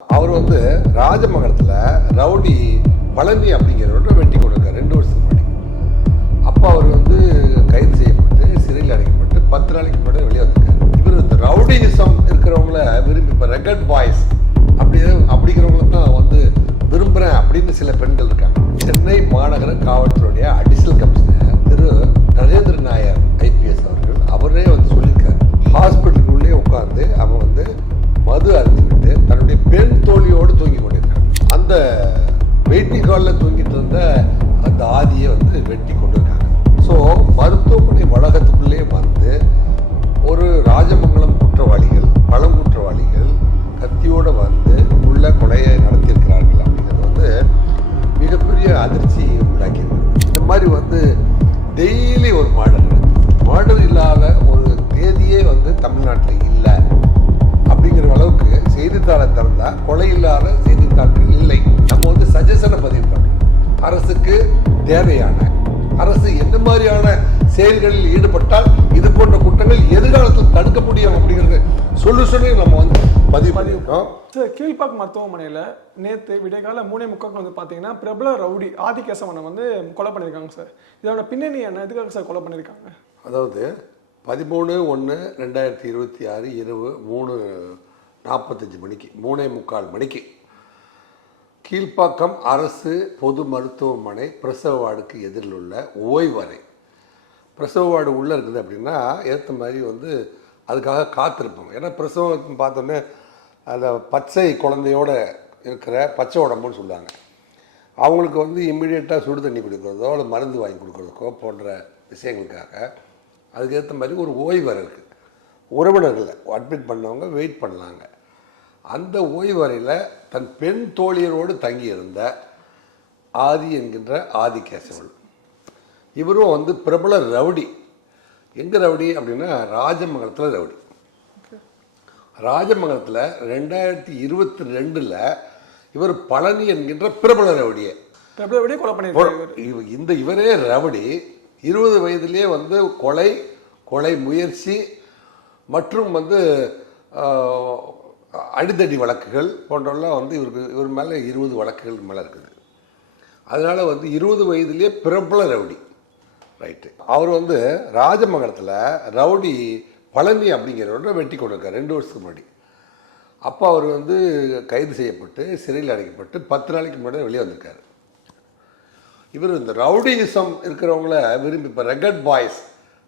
அவர் வந்து ராஜமங்கலத்தில் ரவுடி பழனி அப்படிங்கிறவரை வெட்டி கொடுக்க 2 வருஷத்துக்கு முன்னாடி. அப்போ அவர் வந்து கைது செய்யப்பட்டு சிறையில் அடைக்கப்பட்டு 10 நாளைக்கு முன்னாடி வெளியே வந்திருக்காரு. இவர் இந்த ரவுடிசம் இருக்கிறவங்கள விரும்பி இப்போ ரெகட் பாய்ஸ் அப்படிங்கிறவங்கள தான் வந்து விரும்புகிறேன் அப்படின்னு சில பெண்கள் இருக்காங்க. சென்னை மாநகர காவல்துறையுடைய அடிஷனல் கமிஷனர் திரு நரேந்திர நாயர் ஐபிஎஸ் அவர்கள் அவரே வந்து சொல்லியிருக்காரு. ஹாஸ்பிட்டலுக்குள்ளே உட்காந்து அவன் வந்து மது அருந்திவிட்டு தன்னுடைய பெண் தோழியோடு தூங்கி கொண்டிருக்காங்க. அந்த வெயிட்டிங் ஹாலில் தூங்கிட்டு இருந்த அந்த ஆதியை வந்து வெட்டி கொண்டிருக்காங்க. ஸோ மருத்துவமனை வளாகத்துக்குள்ளே வந்து ஒரு ராஜமங்கலம் குற்றவாளிகள் பழங்குற்றவாளிகள் கத்தியோடு வந்து உள்ள கொலையை நடத்தியிருக்கிறார்கள் அப்படிங்கிறது வந்து மிகப்பெரிய அதிர்ச்சியை உண்டாக்கியிருக்கு. இந்த மாதிரி வந்து டெய்லி ஒரு மர்டர் இல்லாத ஒரு தேதியே வந்து தமிழ்நாட்டில் இல்லை அப்படிங்கிற அளவுக்கு செய்தித்தாளை திறந்தா கொலை இல்லாத செய்தித்தாள்கள் இல்லை. நம்ம வந்து சஜஷனை பதிவு பண்ணுறோம். அரசுக்கு தேவையான அரசு என்ன மாதிரியான செயல்களில் ஈடுபட்டால் இது போன்ற குற்றங்கள் எதிர்காலத்தில் தடுக்க முடியும் அப்படிங்கிறது சொல்யூஷனே நம்ம வந்து பதிவு பண்ணியிருக்கோம். சார், கீழ்பாக் மருத்துவமனையில் நேற்று விடைக்கால 3:45 வந்து பார்த்தீங்கன்னா பிரபல ரவுடி ஆதிகேசவனை வந்து கொலை பண்ணியிருக்காங்க சார். இதோட பின்னணி என்ன, எதுக்காக சார் கொலை பண்ணியிருக்காங்க? அதாவது 13/1/2026 இரவு 3:45 மணிக்கு 3:45 மணிக்கு கீழ்ப்பாக்கம் அரசு பொது மருத்துவமனை பிரசவ வார்டுக்கு எதிரில் உள்ள ஓய்வறை. பிரசவ வார்டு உள்ளே இருக்குது அப்படின்னா ஏற்ற மாதிரி வந்து அதுக்காக காத்திருப்போம். ஏன்னா பிரசவம் பார்த்தோன்னே அந்த பச்சை குழந்தையோடு இருக்கிற பச்சை உடம்புன்னு சொல்லுவாங்க. அவங்களுக்கு வந்து இம்மிடியேட்டாக சுடு தண்ணி கொடுக்குறதோ இல்லை மருந்து வாங்கி கொடுக்குறதுக்கோ போன்ற விஷயங்களுக்காக அதுக்கேற்ற மாதிரி ஒரு ஓய்வறை இருக்குது. உறவினர்கள் அட்மிட் பண்ணவங்க வெயிட் பண்ணலாங்க. அந்த ஓய்வறையில் தன் பெண் தோழியரோடு தங்கியிருந்த ஆதி என்கின்ற ஆதிகேசவன், இவரும் வந்து பிரபல ரவுடி. எங்கே ரவுடி அப்படின்னா ராஜமங்கலத்தில் ரவுடி. ராஜமங்கலத்தில் 2022 இவர் பழனி என்கின்ற பிரபல ரவுடியை கொலை பண்ணியிருக்காங்க. இவரே ரவுடி 20 வயதிலே வந்து கொலை முயற்சி மற்றும் வந்து அடிதடி வழக்குகள் போன்றெல்லாம் வந்து இவர் மேலே 20 வழக்குகள் மேலே இருக்குது. அதனால் வந்து 20 வயதிலே பிரபல ரவுடி. ரைட்டு. அவர் வந்து ராஜமங்கலத்தில் ரவுடி பழனி அப்படிங்கிறவரை வெட்டி கொண்டிருக்கார் 2 வருஷத்துக்கு முன்னாடி. அப்போ அவர் வந்து கைது செய்யப்பட்டு சிறையில் அடைக்கப்பட்டு 10 நாளைக்கு முன்னாடி வெளியே வந்திருக்காரு. இவர் இந்த ரவுடிசம் இருக்கிறவங்கள விரும்பி இப்போ ரெகட் பாய்ஸ்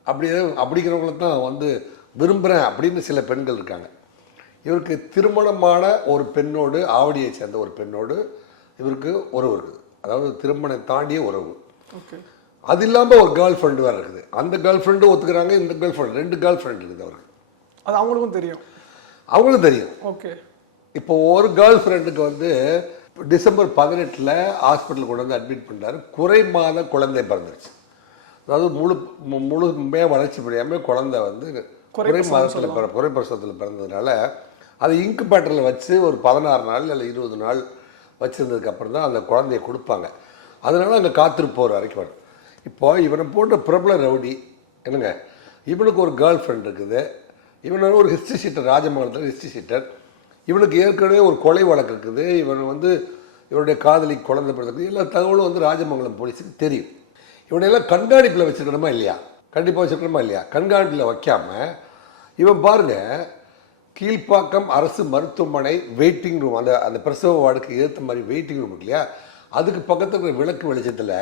அப்படிங்கிறவங்கள தான் வந்து விரும்புகிறேன் அப்படின்னு சில பெண்கள் இருக்காங்க. இவருக்கு திருமணமான ஒரு பெண்ணோடு, ஆவடியை சேர்ந்த ஒரு பெண்ணோடு இவருக்கு உறவு இருக்குது. அதாவது திருமணம் தாண்டிய உறவு. அது இல்லாமல் ஒரு கேர்ள் ஃப்ரெண்டு வேறு இருக்குது. அந்த கேர்ள் ஃப்ரெண்டு ஒத்துக்கிறாங்க. இந்த கேர்ள் ஃப்ரெண்டு 2 கேர்ள் ஃப்ரெண்ட் இருக்குது அவருக்கு. அது அவங்களுக்கும் தெரியும். ஓகே. இப்போ ஒரு கேர்ள் ஃப்ரெண்டுக்கு வந்து டிசம்பர் 18 ஹாஸ்பிட்டலுக்கு கொண்டு வந்து அட்மிட் பண்ணார். குறை மாத குழந்தை பிறந்துருச்சு. அதாவது முழுமே வளர்ச்சி முடியாமல் குழந்தை வந்து குறை பிரசவத்தில் பிறந்ததுனால அதை இன்குபேட்டரில் வச்சு ஒரு 16 நாள் இல்லை 20 நாள் வச்சுருந்ததுக்கப்புறம் தான் அந்த குழந்தைய கொடுப்பாங்க. அதனால அங்கே காத்திருப்போர் வரைக்கும் வரும். இப்போ இவனை போன்ற பிரபல ரவுடி என்னங்க, இவனுக்கு ஒரு கேர்ள் ஃப்ரெண்ட் இருக்குது. இவனோட ஒரு ஹிஸ்ட்ரி ஷீட்டர், ராஜமங்கலத்தில் ஹிஸ்ட்ரி ஷீட்டர். இவனுக்கு ஏற்கனவே ஒரு கொலை வழக்கு இருக்குது. இவன் வந்து இவனுடைய காதலி குழந்தை பிறந்தது எல்லா தகவலும் வந்து ராஜமங்கலம் போலீஸுக்கு தெரியும். இவனையெல்லாம் கண்காணிப்பில் வச்சுருக்கணுமா இல்லையா? கண்டிப்பாக வச்சுருக்கணுமா இல்லையா? கண்காணிப்பில் வைக்காமல் இவன் பாருங்கள், கீழ்ப்பாக்கம் அரசு மருத்துவமனை வெயிட்டிங் ரூம், அந்த பிரசவ வார்டுக்கு ஏற்ற மாதிரி வெயிட்டிங் ரூம் இருக்கு இல்லையா, அதுக்கு பக்கத்தில் இருக்கிற விளக்கு வெளிச்சத்தில்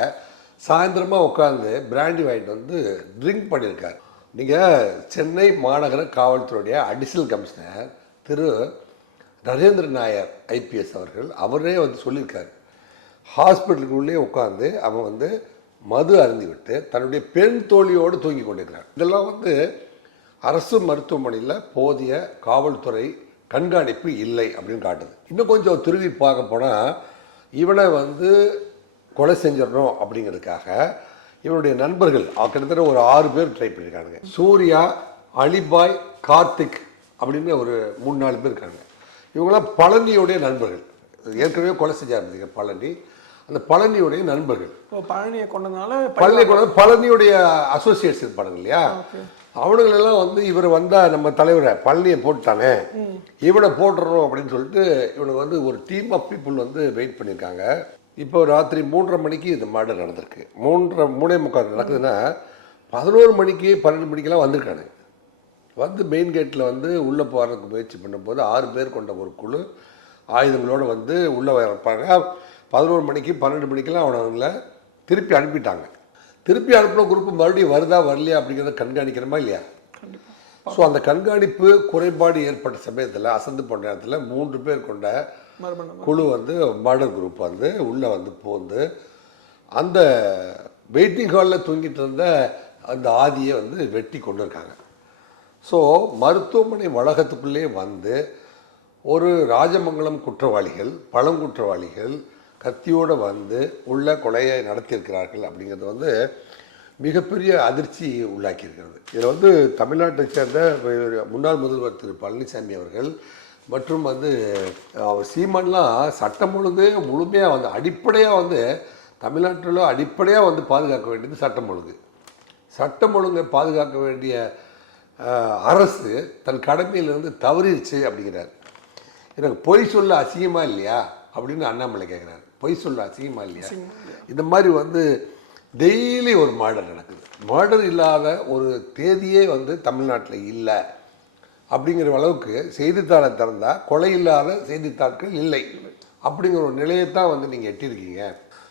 சாயந்தரமாக உட்காந்து பிராண்டி வாங்கிட்டு வந்து ட்ரிங்க் பண்ணியிருக்காரு. நீங்கள் சென்னை மாநகர காவல்துறையுடைய அடிஷனல் கமிஷனர் திரு நரேந்திர நாயர் ஐபிஎஸ் அவர்கள் அவரே வந்து சொல்லியிருக்காரு. ஹாஸ்பிட்டலுக்குள்ளே உட்காந்து அவன் வந்து மது அருந்திவிட்டு தன்னுடைய பெண் தோழியோடு தூங்கி கொண்டிருக்கிறார். இதெல்லாம் வந்து அரசு மருத்துவமனையில் போதிய காவல்துறை கண்காணிப்பு இல்லை அப்படின்னு காட்டுது. இன்னும் கொஞ்சம் துருவி பார்க்க போனால் இவனை வந்து கொலை செஞ்சிடணும் அப்படிங்கிறதுக்காக இவனுடைய நண்பர்கள் கிட்டத்தட்ட ஒரு 6 பேர் ட்ரை பண்ணியிருக்காங்க. சூர்யா, அலிபாய், கார்த்திக் அப்படின்னு ஒரு 3-4 பேர் இருக்காங்க. இவங்களாம் பழனியுடைய நண்பர்கள். ஏற்கனவே கொலை செஞ்சார் பழனி. அந்த பழனியுடைய நண்பர்கள் பழனியை கொண்டதுனால பழனியுடைய அசோசியேட்ஸ் இருப்பாங்க இல்லையா, அவனுங்களெல்லாம் வந்து இவர் வந்தால் நம்ம தலைவரை பழனியை போட்டுட்டானே இவனை போட்டுறோம் அப்படின்னு சொல்லிட்டு இவனுக்கு வந்து ஒரு டீம் ஆஃப் பீப்புள் வந்து வெயிட் பண்ணியிருக்காங்க. இப்போ ராத்திரி 3:30 மணிக்கு இந்த மர்டர் நடந்திருக்கு. 3:45 நடக்குதுன்னா 11 மணிக்கு 12 மணிக்கெல்லாம் வந்திருக்கானு. வந்து மெயின் கேட்டில் வந்து உள்ளே போகிறதுக்கு முயற்சி பண்ணும்போது 6 பேர் கொண்ட ஒரு குழு ஆயுதங்களோடு வந்து உள்ளே வைப்பாங்க. 11 மணிக்கு 12 மணிக்கெல்லாம் அவனை திருப்பி அனுப்பிட்டாங்க. திருப்பி அனுப்பின குரூப் மறுபடியும் வருதா வரலையா அப்படிங்கிறத கண்காணிக்கிறோமா இல்லையா? ஸோ அந்த கண்காணிப்பு குறைபாடு ஏற்பட்ட சமயத்தில் அசந்து போன நேரத்தில் 3 பேர் கொண்ட குழு வந்து மர்டர் குரூப் வந்து உள்ளே வந்து போந்து அந்த வெயிட்டிங் ஹாலில் தூங்கிட்டு இருந்த அந்த ஆதியை வந்து வெட்டி கொண்டு இருக்காங்க. ஸோ மருத்துவமனை வளாகத்துக்குள்ளே வந்து ஒரு ராஜமங்கலம் குற்றவாளிகள் பழங்குற்றவாளிகள் கத்தியோடு வந்து உள்ள கொலையை நடத்தியிருக்கிறார்கள் அப்படிங்கிறது வந்து மிகப்பெரிய அதிர்ச்சி உள்ளாக்கியிருக்கிறது. இதில் வந்து தமிழ்நாட்டை சேர்ந்த முன்னாள் முதல்வர் திரு பழனிசாமி அவர்கள் மற்றும் வந்து சீமான்லாம் சட்டம் ஒழுங்கு முழுமையாக வந்து அடிப்படையாக வந்து தமிழ்நாட்டில் அடிப்படையாக வந்து பாதுகாக்க வேண்டியது சட்டம் ஒழுங்கு. சட்டம் ஒழுங்கை பாதுகாக்க வேண்டிய அரசு தன் கடமையிலிருந்து தவறிடுச்சு அப்படிங்கிறார். எனக்கு பொய் சொல்ல அசிங்கமாக இல்லையா அப்படின்னு அண்ணாமலை கேட்குறாரு. பொய் சொல்ல அசிங்கமாக இல்லையா? இந்த மாதிரி வந்து டெய்லி ஒரு மர்டர் நடக்குது. மர்டர் இல்லாத ஒரு தேதியே வந்து தமிழ்நாட்டில் இல்லை அப்படிங்கிற அளவுக்கு செய்தித்தாளை திறந்தால் கொலை இல்லாத செய்தித்தாட்கள் இல்லை அப்படிங்கிற ஒரு நிலையத்தான் வந்து நீங்கள் எட்டியிருக்கீங்க.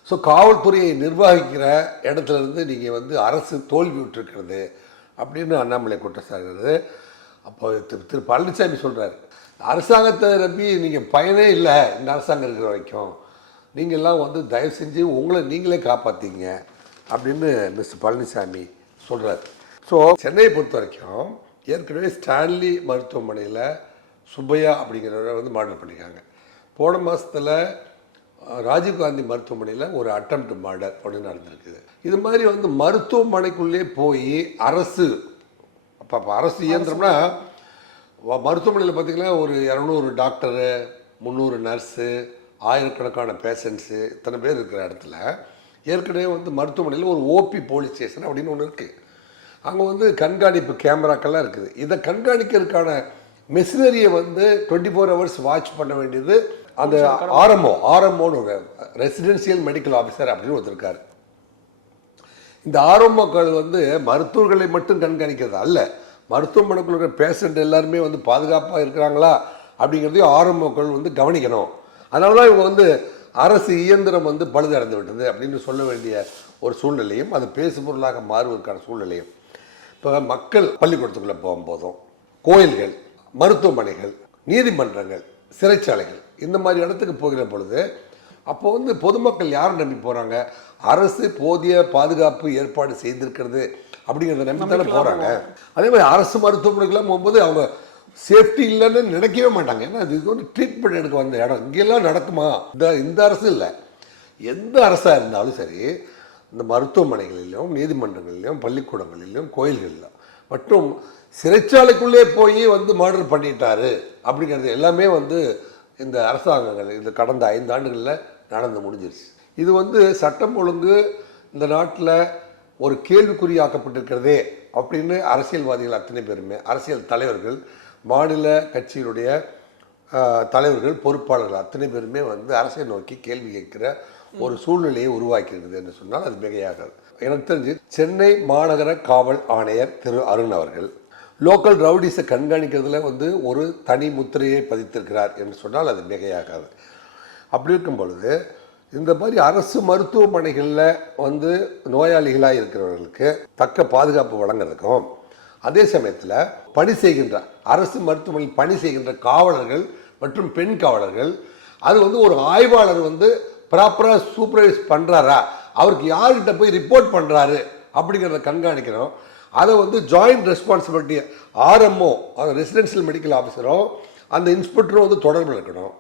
ஸோ காவல்துறையை நிர்வகிக்கிற இடத்துல இருந்து நீங்கள் வந்து அரசு தோல்வி விட்டுருக்கிறது அப்படின்னு அண்ணாமலை குற்றச்சாட்டுறது. அப்போ திரு பழனிசாமி சொல்கிறார், அரசாங்கத்தை நம்பி நீங்கள் பயனே இல்லை இந்த அரசாங்கம் இருக்கிற வரைக்கும், நீங்கள்லாம் வந்து தயவு செஞ்சு உங்களை நீங்களே காப்பாற்றிங்க அப்படின்னு மிஸ்டர் பழனிசாமி சொல்கிறார். ஸோ சென்னையை பொறுத்த வரைக்கும் ஏற்கனவே ஸ்டான்லி மருத்துவமனையில் சுப்பையா அப்படிங்கிறவரை வந்து மர்டர் பண்ணியிருக்காங்க. போன மாதத்தில் ராஜீவ்காந்தி மருத்துவமனையில் ஒரு அட்டெம்ப்ட் மர்டர் அப்படின்னு நடந்திருக்குது. இது மாதிரி வந்து மருத்துவமனைக்குள்ளே போய் அரசு அப்போ அரசு இயந்திரம்னா மருத்துவமனையில் பார்த்திங்கன்னா ஒரு 200 டாக்டரு 300 நர்ஸு ஆயிரக்கணக்கான பேஷண்ட்ஸு இத்தனை பேர் இருக்கிற இடத்துல ஏற்கனவே வந்து மருத்துவமனையில் ஒரு ஓபி போலீஸ் ஸ்டேஷன் அப்படின்னு ஒன்று இருக்குது. அங்கே வந்து கண்காணிப்பு கேமராக்கெல்லாம் இருக்குது. இதை கண்காணிக்கிறதுக்கான மெஷினரியை வந்து 24 ஹவர்ஸ் வாட்ச் பண்ண வேண்டியது அந்த ஆர்எம்ஓன்னு ஒரு ரெசிடென்சியல் மெடிக்கல் ஆஃபீஸர் அப்படின்னு ஒருத்தர் இருக்கார். இந்த ஆர்எம்ஓக்கள் வந்து மருத்துவர்களை மட்டும் கண்காணிக்கிறது அல்ல, மருத்துவமனைக்குள்ள இருக்கிற பேஷண்ட் எல்லாருமே வந்து பாதுகாப்பாக இருக்கிறாங்களா அப்படிங்கிறதையும் ஆர்எம்ஓக்கள் வந்து கவனிக்கணும். அதனால தான் இவங்க வந்து அரசு இயந்திரம் வந்து பழுதடைந்து விட்டது அப்படின்னு சொல்ல வேண்டிய ஒரு சூழ்நிலையும் அது பேசு பொருளாக மாறுவதற்கான சூழ்நிலையும். இப்போ மக்கள் பள்ளிக்கூடத்துக்குள்ளே போகும்போதும் கோயில்கள் மருத்துவமனைகள் நீதிமன்றங்கள் சிறைச்சாலைகள் இந்த மாதிரி இடத்துக்கு போகிற பொழுது அப்போ வந்து பொதுமக்கள் யாரை நம்பி போகிறாங்க? அரசு போதிய பாதுகாப்பு ஏற்பாடு செய்திருக்கிறது அப்படிங்கிறத நம்பி தானே போகிறாங்க. அதே மாதிரி அரசு மருத்துவமனைக்கெல்லாம் போகும்போது அவங்க சேஃப்டி இல்லைன்னு நினைக்கவே மாட்டாங்க. ஏன்னா இது வந்து ட்ரீட்மெண்ட் எடுக்க வந்த இடம், இங்கெல்லாம் நடக்குமா? இந்த அரசு இல்லை, எந்த அரசாக இருந்தாலும் சரி இந்த மருத்துவமனைகளிலும் நீதிமன்றங்களிலும் பள்ளிக்கூடங்களிலும் கோயில்களிலும் மற்றும் சிறைச்சாலைக்குள்ளே போய் வந்து மர்டர் பண்ணிட்டாரு அப்படிங்கிறது எல்லாமே வந்து இந்த அரசாங்கங்கள் இந்த கடந்த 5 ஆண்டுகளில் நடந்து முடிஞ்சிருச்சு. இது வந்து சட்டம் ஒழுங்கு இந்த நாட்டில் ஒரு கேள்விக்குறியாக்கப்பட்டிருக்கிறதே அப்படின்னு அரசியல்வாதிகள் அத்தனை பேருமே அரசியல் தலைவர்கள் மாநில கட்சியினுடைய தலைவர்கள் பொறுப்பாளர்கள் அத்தனை பேருமே வந்து அரசை நோக்கி கேள்வி கேட்கிற ஒரு சூழ்நிலையை உருவாக்கியிருக்குது என்று சொன்னால் அது மிகையாகாது. எனக்கு தெரிஞ்சு சென்னை மாநகர காவல் ஆணையர் திரு அருண் அவர்கள் லோக்கல் ரவுடிஸை கண்காணிக்கிறதுல வந்து ஒரு தனி முத்திரையை பதித்திருக்கிறார் என்று சொன்னால் அது மிகையாகாது. அப்படி இருக்கும் பொழுது இந்த மாதிரி அரசு மருத்துவமனைகளில் வந்து நோயாளிகளாக இருக்கிறவர்களுக்கு தக்க பாதுகாப்பு வழங்குறதுக்கும் அதே சமயத்தில் பணி செய்கின்ற அரசு மருத்துவமனையில் பணி செய்கின்ற காவலர்கள் மற்றும் பெண் காவலர்கள் அது வந்து ஒரு ஆய்வாளர் வந்து ப்ராப்பராக சூப்பர்வைஸ் பண்ணுறாரா, அவருக்கு யார்கிட்ட போய் ரிப்போர்ட் பண்ணுறாரு அப்படிங்கிறத கண்காணிக்கிறோம். அதை வந்து ஜாயிண்ட் ரெஸ்பான்சிபிலிட்டி ஆர்எம்ஓ அந்த ரெசிடென்சியல் மெடிக்கல் ஆஃபீஸரும் அந்த இன்ஸ்பெக்டரும் வந்து தொடர்பில் இருக்கணும்.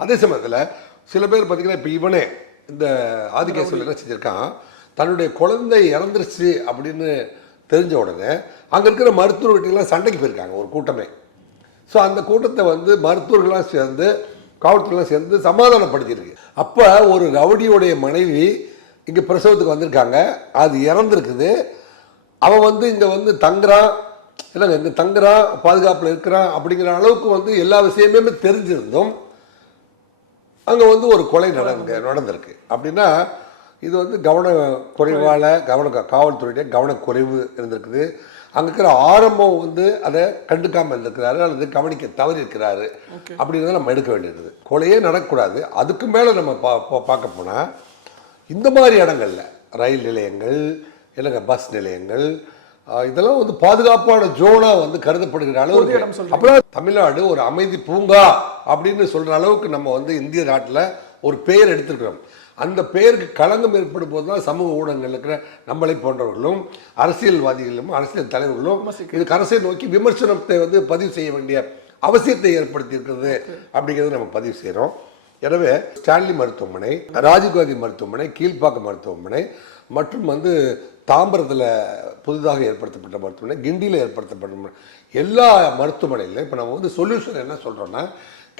அதே சமயத்தில் சில பேர் பார்த்திங்கன்னா இப்போ இவனே இந்த ஆதிகேசவன் என்ன செஞ்சுருக்கான், தன்னுடைய குழந்தை இறந்துருச்சு அப்படின்னு தெரிஞ்ச உடனே அங்கே இருக்கிற மருத்துவர்களெலாம் சண்டைக்கு போயிருக்காங்க ஒரு கூட்டமே. ஸோ அந்த கூட்டத்தை வந்து மருத்துவர்கள்லாம் சேர்ந்து காவல்துறையெலாம் சேர்ந்து சமாதானப்படுத்தியிருக்கு. அப்போ ஒரு ரவுடியோடைய மனைவி இங்கே பிரசவத்துக்கு வந்திருக்காங்க, அது இறந்துருக்குது, அவன் வந்து இங்கே வந்து தங்குறான், இல்லைங்க இங்கே தங்குறான் பாதுகாப்பில் இருக்கிறான் அப்படிங்கிற அளவுக்கு வந்து எல்லா விஷயமே தெரிஞ்சிருந்தும் அங்கே வந்து ஒரு கொலை நடந்திருக்கு அப்படின்னா இது வந்து காவல்துறையுடைய கவனக்குறைவு இருந்திருக்குது. அங்கே இருக்கிற ஆரம்பம் வந்து அதை கண்டுக்காமல் இருந்திருக்கிறாரு அல்லது கவனிக்க தவறி இருக்கிறாரு அப்படிங்கிறத நம்ம எடுக்க வேண்டியிருக்குது. கொலையே நடக்கக்கூடாது. அதுக்கு மேலே நம்ம பார்க்க போனால் இந்த மாதிரி இடங்கள்ல ரயில் நிலையங்கள் இல்லைங்க பஸ் நிலையங்கள் இதெல்லாம் வந்து பாதுகாப்பான ஜோனா வந்து கருதப்படுகிற அளவுக்கு அப்புறம் தமிழ்நாடு ஒரு அமைதி பூங்கா அப்படின்னு சொல்ற அளவுக்கு நம்ம வந்து இந்திய நாட்டில் ஒரு பெயர் எடுத்திருக்கிறோம். அந்த பெயருக்கு களங்கம் ஏற்படும் போது தான் சமூக ஊடகங்கள் இருக்கிற நம்மளை போன்றவர்களும் அரசியல்வாதிகளும் அரசியல் தலைவர்களும் இதுக்கு அரசை நோக்கி விமர்சனத்தை வந்து பதிவு செய்ய வேண்டிய அவசியத்தை ஏற்படுத்தி இருக்கிறது அப்படிங்கிறது நம்ம பதிவு செய்கிறோம். எனவே ஸ்டான்லி மருத்துவமனை, ராஜீவ்காந்தி மருத்துவமனை, கீழ்ப்பாக்கம் மருத்துவமனை மற்றும் வந்து தாம்பரத்தில் புதிதாக ஏற்படுத்தப்பட்ட மருத்துவமனை, கிண்டியில் ஏற்படுத்தப்பட்ட எல்லா மருத்துவமனையிலும் இப்போ நம்ம வந்து சொல்யூஷன் என்ன சொல்கிறோன்னா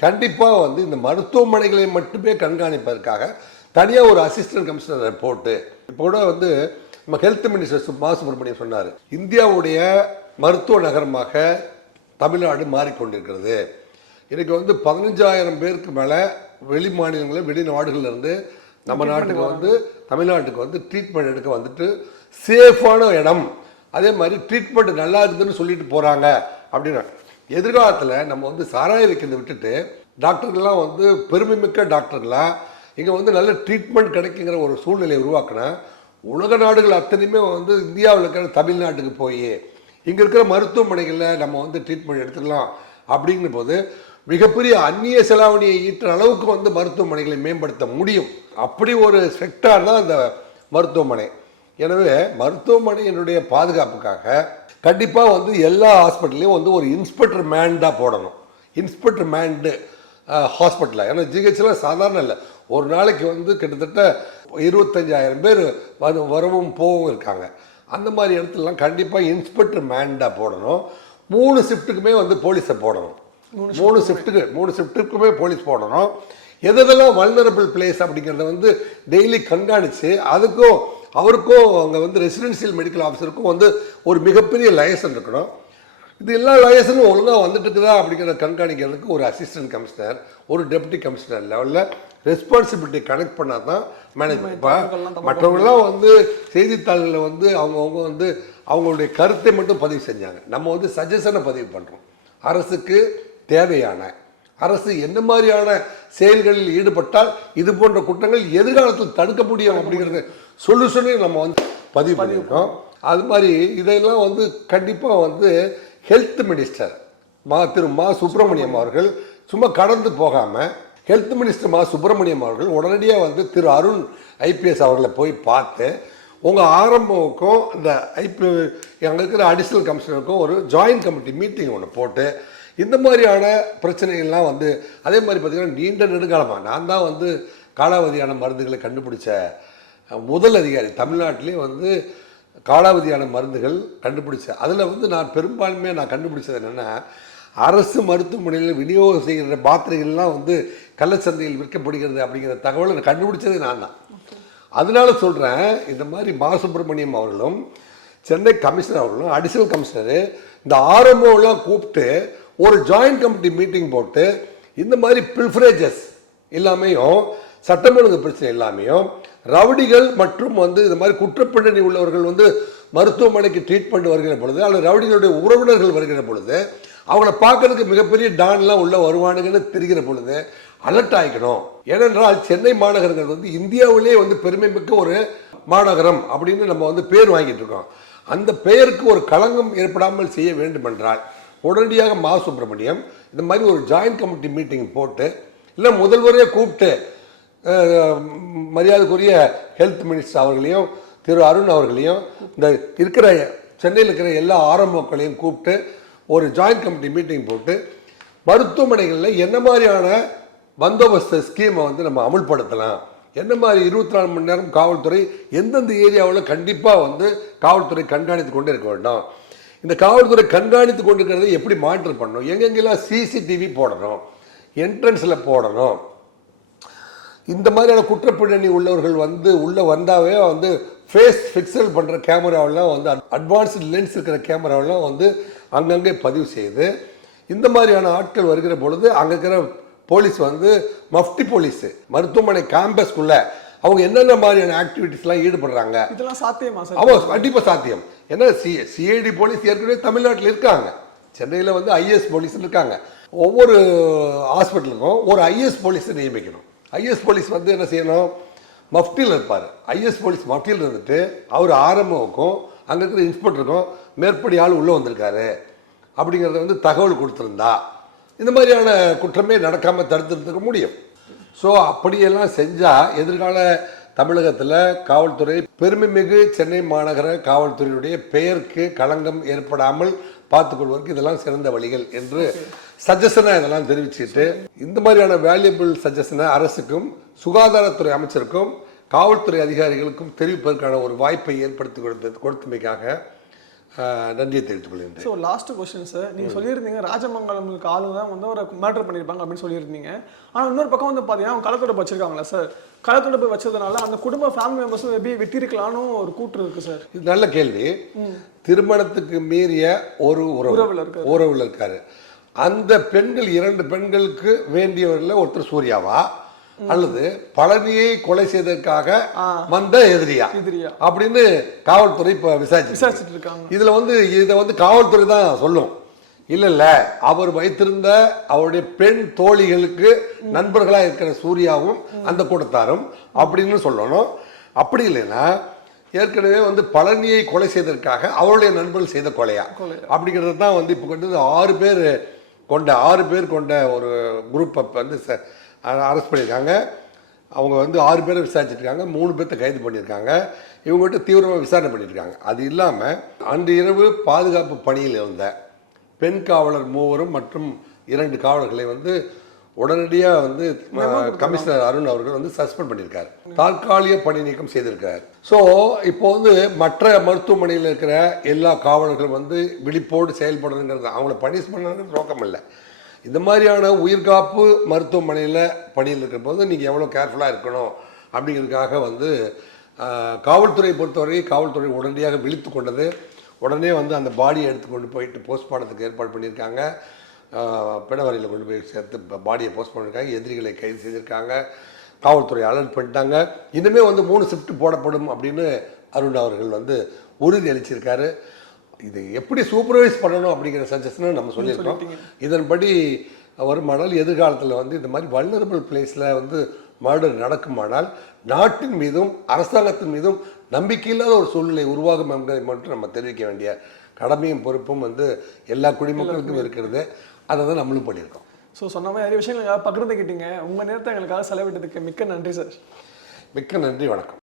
கண்டிப்பாக வந்து இந்த மருத்துவமனைகளை மட்டுமே கண்காணிப்பதற்காக தனியாக ஒரு அசிஸ்டன்ட் கமிஷனரை போட்டு இப்போ கூட வந்து நம்ம ஹெல்த் மினிஸ்டர் மா சுப்பிரமணியம் சொன்னார், இந்தியாவுடைய மருத்துவ நகரமாக தமிழ்நாடு மாறிக்கொண்டிருக்கிறது. இன்றைக்கி வந்து 15,000 பேருக்கு மேலே வெளி மாநிலங்களில் வெளிநாடுகளிலிருந்து நம்ம நாட்டுக்கு வந்து தமிழ்நாட்டுக்கு வந்து ட்ரீட்மெண்ட் எடுக்க வந்துட்டு சேஃபான இடம், அதே மாதிரி ட்ரீட்மெண்ட் நல்லா இருக்குதுன்னு சொல்லிட்டு போகிறாங்க. அப்படின்னா எதிர்காலத்தில் நம்ம வந்து சாராய வைக்கிறத விட்டுட்டு டாக்டர்கள்லாம் வந்து பெருமைமிக்க டாக்டர்களாக இங்கே வந்து நல்ல ட்ரீட்மெண்ட் கிடைக்குங்கிற ஒரு சூழ்நிலையை உருவாக்கினா உலக நாடுகள் அத்தனையுமே வந்து இந்தியாவில் இருக்கிற தமிழ்நாட்டுக்கு போய் இங்கே இருக்கிற மருத்துவமனைகளில் நம்ம வந்து ட்ரீட்மெண்ட் எடுத்துக்கலாம் அப்படிங்கிற போது மிகப்பெரிய அந்நிய செலாவணியை ஈட்டுற அளவுக்கு வந்து மருத்துவமனைகளை மேம்படுத்த முடியும். அப்படி ஒரு செக்டார் தான் இந்த மருத்துவமனை. எனவே மருத்துவமனையினுடைய பாதுகாப்புக்காக கண்டிப்பாக வந்து எல்லா ஹாஸ்பிட்டல்லையும் வந்து ஒரு இன்ஸ்பெக்டர் மேன்டாக போடணும். இன்ஸ்பெக்டர் மேன்டு ஹாஸ்பிட்டலில், ஏன்னா ஜிஹெச்லாம் சாதாரண இல்லை, ஒரு நாளைக்கு வந்து கிட்டத்தட்ட 25,000 பேர் வரவும் போகவும் இருக்காங்க. அந்த மாதிரி இடத்துலலாம் கண்டிப்பாக இன்ஸ்பெக்டர் மேன்டாக போடணும். 3 ஷிஃப்ட்டுக்குமே வந்து போலீஸை போடணும். 3 ஷிஃப்ட்டுக்குமே போலீஸ் போடணும். எதெல்லாம் வல்னரபிள் பிளேஸ் அப்படிங்கிறத வந்து டெய்லி கண்காணித்து அதுக்கும் அவருக்கும் அங்கே வந்து ரெசிடென்சியல் மெடிக்கல் ஆஃபீஸருக்கும் வந்து ஒரு மிகப்பெரிய லைசன் இருக்கணும். இது எல்லா லைசனும் ஒழுங்காக வந்துட்டு இருக்குதா அப்படிங்கிறத கண்காணிக்கிறதுக்கு ஒரு அசிஸ்டன்ட் கமிஷனர், ஒரு டெப்டி கமிஷனர் லெவலில் ரெஸ்பான்சிபிலிட்டி கனெக்ட் பண்ணால் தான் மேனேஜ்மெண்ட். இப்போ மற்றவங்களாம் வந்து செய்தித்தாள்களில் வந்து அவங்கவுங்க வந்து அவங்களுடைய கருத்தை மட்டும் பதிவு செஞ்சாங்க. நம்ம வந்து சஜஷனை பதிவு பண்ணுறோம். அரசுக்கு தேவையான அரசு என்ன மாதிரியான செயல்களில் ஈடுபட்டால் இது போன்ற குற்றங்கள் எதிர்காலத்தில் தடுக்க முடியும் அப்படிங்கிறது சொல்யூஷனையும் நம்ம வந்து பதிவு பண்ணியிருக்கோம். அது மாதிரி இதெல்லாம் வந்து கண்டிப்பாக வந்து ஹெல்த் மினிஸ்டர் திரு மா சுப்பிரமணியம் அவர்கள் சும்மா கடந்து போகாமல் ஹெல்த் மினிஸ்டர் மா சுப்பிரமணியம் அவர்கள் உடனடியாக வந்து திரு அருண் ஐபிஎஸ் அவர்களை போய் பார்த்து உங்கள் ஆரம்பமுக்கும் இந்த அங்கே இருக்கிற அடிஷ்னல் கமிஷனருக்கும் ஒரு ஜாயின்ட் கமிட்டி மீட்டிங் ஒன்று போட்டு இந்த மாதிரியான பிரச்சனைகள்லாம் வந்து அதே மாதிரி பார்த்திங்கன்னா நீண்ட நெடுங்காலமாக நான் தான் வந்து காலாவதியான மருந்துகளை கண்டுபிடிச்ச முதல் அதிகாரி தமிழ்நாட்டிலே வந்து காலாவதியான மருந்துகள் கண்டுபிடிச்ச அதில் வந்து நான் பெரும்பான்மையாக நான் கண்டுபிடிச்சது என்னென்னா அரசு மருத்துவமனையில் விநியோகம் செய்கிற மாத்திரைகள்லாம் வந்து கள்ளச்சந்தையில் விற்கப்படுகிறது அப்படிங்கிற தகவலை நான் கண்டுபிடிச்சதே நான் தான். அதனால சொல்கிறேன், இந்த மாதிரி மா சுப்பிரமணியம் அவர்களும் சென்னை கமிஷனர் அவர்களும் அடிஷனல் கமிஷனரு இந்த ஆர்எம்ஓலாம் கூப்பிட்டு ஒரு ஜாயின்ட் கமிட்டி மீட்டிங் போட்டு இந்த மாதிரி பில்ஃபரேஜஸ் எல்லாமையும் சட்டம் ஒழுங்கு பிரச்சனை எல்லாமையும் ரவுடிகள் மற்றும் வந்து இந்த மாதிரி குற்றப்பின்னணி உள்ளவர்கள் வந்து மருத்துவமனைக்கு ட்ரீட்மெண்ட் வருகிற பொழுது அல்லது ரவுடிகளுடைய உறவினர்கள் வருகிற பொழுது அவங்கள பார்க்கறதுக்கு மிகப்பெரிய டான்லாம் உள்ள வருவானுங்கன்னு தெரிகிற பொழுது அலர்ட் ஆகிக்கணும். ஏனென்றால் சென்னை மாநகரங்கள் வந்து இந்தியாவிலே வந்து பெருமை மிக்க ஒரு மாநகரம் அப்படின்னு நம்ம வந்து பேர் வாங்கிட்டு இருக்கோம். அந்த பெயருக்கு ஒரு களங்கம் ஏற்படாமல் செய்ய வேண்டும் என்றால் உடனடியாக மா சுப்பிரமணியம் இந்த மாதிரி ஒரு ஜாயின்ட் கமிட்டி மீட்டிங் போட்டு இல்லை முதல்வரே கூப்பிட்டு மரியாதைக்குரிய ஹெல்த் மினிஸ்டர் அவர்களையும் திரு அருண் அவர்களையும் இந்த இருக்கிற சென்னையில் இருக்கிற எல்லா ஆரம்பங்களையும் கூப்பிட்டு ஒரு ஜாயின்ட் கமிட்டி மீட்டிங் போட்டு மருத்துவமனைகளில் என்ன மாதிரியான பந்தோபஸ்து ஸ்கீமை வந்து நம்ம அமுல்படுத்தலாம், என்ன மாதிரி 24 மணி நேரம் காவல்துறை எந்தெந்த ஏரியாவில் கண்டிப்பாக வந்து காவல்துறை கண்காணித்து கொண்டு இருக்க வேண்டும், இந்த காவல்துறை கண்காணித்து கொண்டு இருக்கிறதை எப்படி மானிட்டர் பண்ணணும், எங்கெங்கெல்லாம் சிசிடிவி போடணும், என்ட்ரன்ஸில் போடணும், இந்த மாதிரியான குற்றப்பின்னணி உள்ளவர்கள் வந்து உள்ளே வந்தாவே வந்து ஃபேஸ் ஃபிக்சல் பண்ணுற கேமராவெல்லாம் வந்து அட்வான்ஸ்டு லென்ஸ் இருக்கிற கேமராவெல்லாம் வந்து அங்கங்கே பதிவு செய்து இந்த மாதிரியான ஆட்கள் வருகிற பொழுது அங்கே இருக்கிற போலீஸ் வந்து மஃப்டி போலீஸ் மருத்துவமனை கேம்பஸ்க்குள்ள அவங்க என்னென்ன மாதிரியான ஆக்டிவிட்டிஸ்லாம் ஈடுபடுறாங்க இதெல்லாம் சாத்தியமா சார்? ஆமாம், கண்டிப்பாக சாத்தியம். ஏன்னா சிஐடி போலீஸ் ஏற்கனவே தமிழ்நாட்டில் இருக்காங்க. சென்னையில் வந்து ஐஏஎஸ் போலீஸ் இருக்காங்க. ஒவ்வொரு ஹாஸ்பிட்டலுக்கும் ஒரு ஐஏஎஸ் போலீஸை நியமிக்கணும். ஐஏஎஸ் போலீஸ் வந்து என்ன செய்யணும், மஃப்டியில் இருப்பார். ஐஏஎஸ் போலீஸ் மஃப்டியில் இருந்துட்டு அவர் ஆர்எம்ஓவுக்கும் அங்கே இருக்கிற இன்ஸ்பெக்டருக்கும் மேற்படி ஆள் உள்ளே வந்திருக்காரு அப்படிங்கிறத வந்து தகவல் கொடுத்துருந்தா இந்த மாதிரியான குற்றமே நடக்காமல் தடுத்துருக்க முடியும். ஸோ அப்படியெல்லாம் செஞ்சால் எதிர்கால தமிழகத்தில் காவல்துறை பெருமைமிகு சென்னை மாநகர காவல்துறையினுடைய பெயருக்கு களங்கம் ஏற்படாமல் பார்த்துக்கொள்வதற்கு இதெல்லாம் சிறந்த வழிகள் என்று சஜஷனை இதெல்லாம் தெரிவிச்சுட்டு இந்த மாதிரியான வேல்யூபிள் சஜஷனை அரசுக்கும் சுகாதாரத்துறை அமைச்சருக்கும் காவல்துறை அதிகாரிகளுக்கும் தெரிவிப்பதற்கான ஒரு வாய்ப்பை ஏற்படுத்தி கொடுத்தமைக்காக நன்றியை தெரிவித்துக் கொள்கிறேன். ஸோ லாஸ்ட் கொஸ்டின் சார், நீங்கள் சொல்லியிருந்தீங்க ராஜமங்கலம்க்கு ஆளுங்க தான் வந்து ஒரு மேட்டர் பண்ணியிருப்பாங்க அப்படின்னு சொல்லியிருந்தீங்க. ஆனால் இன்னொரு பக்கம் வந்து பார்த்தீங்கன்னா அவங்க களத்தொடர்பு வச்சிருக்காங்களா சார்? களத்தொடர்பு வச்சதுனால அந்த குடும்ப ஃபேமிலி மெம்பர்ஸும் எப்படி வெட்டியிருக்கலான்னு ஒரு கூற்று இருக்கு சார். இது நல்ல கேள்வி. திருமணத்துக்கு மீறிய ஒரு உறவில் இருக்காரு. அந்த பெண்கள் 2 பெண்களுக்கு வேண்டியவர்கள் ஒருத்தர் சூர்யாவா அல்லது பழனியை கொலை செய்ததற்காக வந்த எதிரியா அப்படின்னு காவல்துறை இப்ப விசாரிச்சுட்டு இருக்காங்க. இதுல வந்து இதை வந்து காவல்துறை தான் சொல்லும். இல்ல அவர் வைத்திருந்த அவருடைய பெண் தோழிகளுக்கு நண்பர்களா இருக்கிற சூர்யாவும் அந்த கூட்டத்தாரும் அப்படின்னு சொல்லணும். அப்படி இல்லைன்னா ஏற்கனவே வந்து பழனியை கொலை செய்ததற்காக அவருடைய நண்பர்கள் செய்த கொலையா அப்படிங்கிறது தான் வந்து இப்போ கொண்டு 6 பேர் கொண்ட ஒரு குரூப்பை வந்து அரெஸ்ட் பண்ணியிருக்காங்க. அவங்க வந்து 6 பேரை விசாரிச்சிருக்காங்க. 3 பேர்த்த கைது பண்ணியிருக்காங்க. இவங்ககிட்ட தீவிரமாக விசாரணை பண்ணியிருக்காங்க. அது இல்லாமல் அன்று இரவு பாதுகாப்பு பணியில் இருந்த பெண் காவலர் 3 மற்றும் 2 காவலர்களை வந்து உடனடியாக வந்து கமிஷனர் அருண் அவர்கள் வந்து சஸ்பெண்ட் பண்ணியிருக்காரு. தற்காலிக பணி நீக்கம் செய்திருக்காரு. ஸோ இப்போ வந்து மற்ற மருத்துவமனையில் இருக்கிற எல்லா காவலர்களும் வந்து விழிப்போடு செயல்படணுங்கிறது அவங்கள பனிஷ் பண்ணுறது நோக்கம் இல்லை. இந்த மாதிரியான உயிர்காப்பு மருத்துவமனையில் பணியில் இருக்கிற போது நீங்கள் எவ்வளோ கேர்ஃபுல்லாக இருக்கணும் அப்படிங்கிறதுக்காக வந்து காவல்துறையை பொறுத்தவரை காவல்துறை உடனடியாக விழித்து கொண்டது. உடனே வந்து அந்த பாடியை எடுத்துக்கொண்டு போயிட்டு போஸ்ட்மார்ட்டத்துக்கு ஏற்பாடு பண்ணியிருக்காங்க. பிணவரையில் கொண்டு போய் சேர்த்து பாடியை போஸ்ட் பண்ணியிருக்காங்க. எதிரிகளை கைது செய்திருக்காங்க. காவல்துறை அலர்ட் பண்ணிட்டாங்க. இனிமே வந்து 3 ஷிஃப்ட் போடப்படும் அப்படின்னு அருண் அவர்கள் வந்து உறுதி அளிச்சிருக்காரு. இது எப்படி சூப்பர்வைஸ் பண்ணணும் அப்படிங்கிற சஜஷனை நம்ம சொல்லியிருக்கோம். இதன்படி வருமானால் எதிர்காலத்தில் வந்து இந்த மாதிரி வல்னரபிள் பிளேஸில் வந்து மர்டர் நடக்குமானால் நாட்டின் மீதும் அரசாங்கத்தின் மீதும் நம்பிக்கையில்லாத ஒரு சூழ்நிலை உருவாகும் என்பதை மட்டும் நம்ம தெரிவிக்க வேண்டிய கடமையும் பொறுப்பும் வந்து எல்லா குடிமக்களுக்கும் இருக்கிறது. அதை தான் நம்மளும் பண்ணியிருக்கோம். ஸோ சொன்ன மாதிரி நிறைய விஷயங்கள் பகிர்ந்துக்கிட்டீங்க. உங்கள் நேரத்தை எங்களுக்காக செலவிட்டதுக்கு மிக்க நன்றி சார். மிக்க நன்றி, வணக்கம்.